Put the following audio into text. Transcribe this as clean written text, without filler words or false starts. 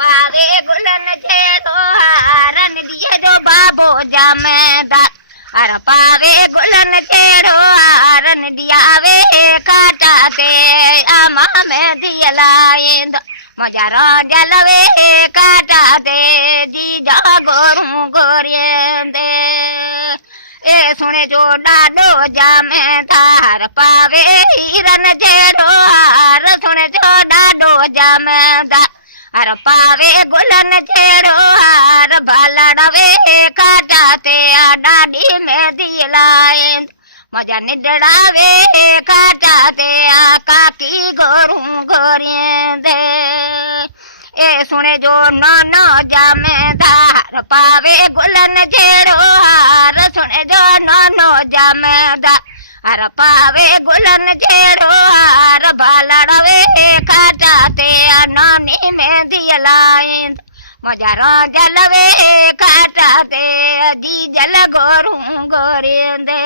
पावे गुलन छेड़ो हारन दिए जो बाबो जामेदार हर पावे गुलन छेड़ो हारन दियावे काटा ते आमा में दिया लाइंद मजा राजा लवे काटा ते जी जा गोरू गोरियंदे ए सुने जो डाडो जामेदार पावे हिरन छेड़ो हार सुने जो डाडो जामेदार हर पावे गुलन छेड़ो हार भलड़वे काटा ते डाडी में दिलाइन मजा निडड़ावे काटा ते काकी गोरू गोरियंदे ए सुने जो नो जामेदार पावे गुलन छेड़ो हार सुने जो नो जामेदार हर पावे गुलन छेड़ो हार भलड़वे काटा ते नानी में दिलाइन मजा राजा लवे काटा ते जी जल गोरू गोरिंदे